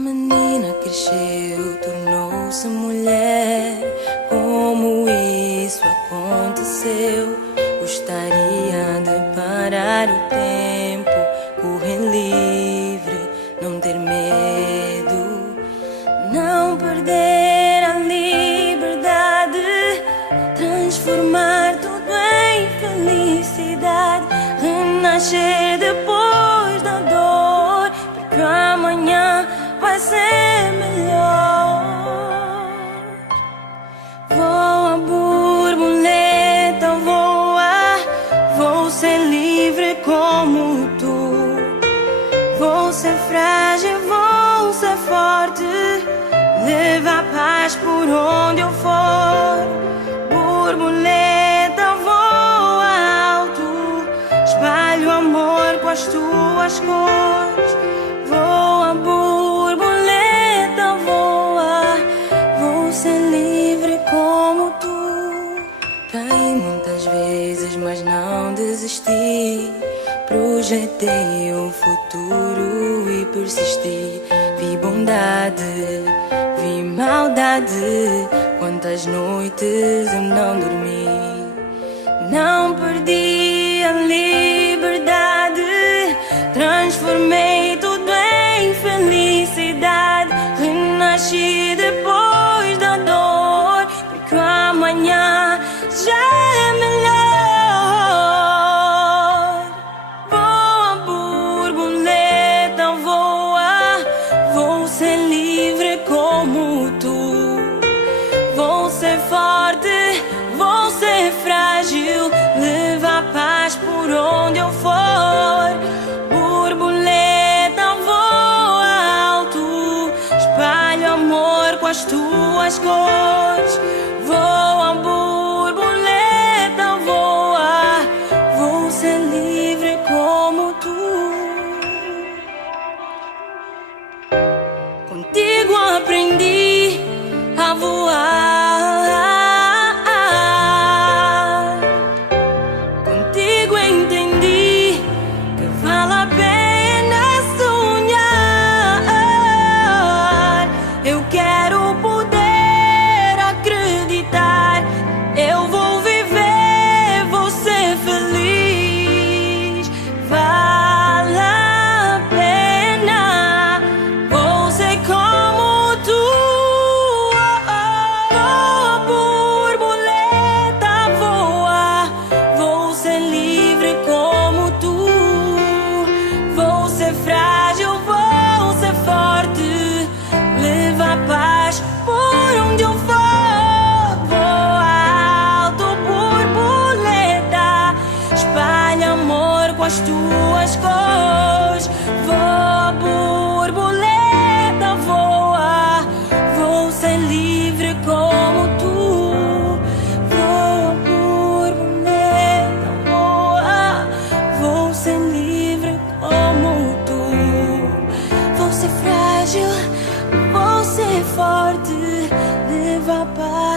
menina cresceu, tornou-se mulher. Como isso aconteceu? Gostaria de parar o tempo, correr livre, não ter medo, não perder a liberdade, transformar tudo em felicidade, renascer depois da dor, porque amanhã vai ser melhor. Voa, borboleta, voa, vou ser livre como tu. Vou ser frágil, vou ser forte, levar paz por onde eu for. Borboleta, voa alto, espalho amor com as tuas cores. Voa, borboleta, voa, vou ser livre como tu. Caí muitas vezes, mas não desisti. Projetei o futuro e persisti. Vi bondade, vi maldade. Quantas noites eu não dormi. Não perdi a liberdade, transformei tudo em felicidade, renasci depois da dor, porque amanhã já é melhor. Voa, borboleta, voa, vou ser livre como tu. Vou ser forte, vou ser frágil, levar paz por onde eu for. Borboleta, voa alto, espalho amor com as tuas cores. Voa, borboleta, voa, vou ser livre como tu. Contigo aprendi a voar. Contigo entendi que vale a pena sonhar. Eu quero poder acreditar. Eu vou viver, vou ser feliz. Vale a pena, vou ser como tu. Voa, borboleta, voa, vou ser livre como tu. Vou ser frágil, vou ser forte, levar paz por onde eu for. Voa alto, borboleta, espalha amor com as tuas cores. Voa, borboleta, voa, vou ser livre como tu. Voa, borboleta, voa, vou ser livre como tu. Vou ser frágil, vou ser forte, levar paz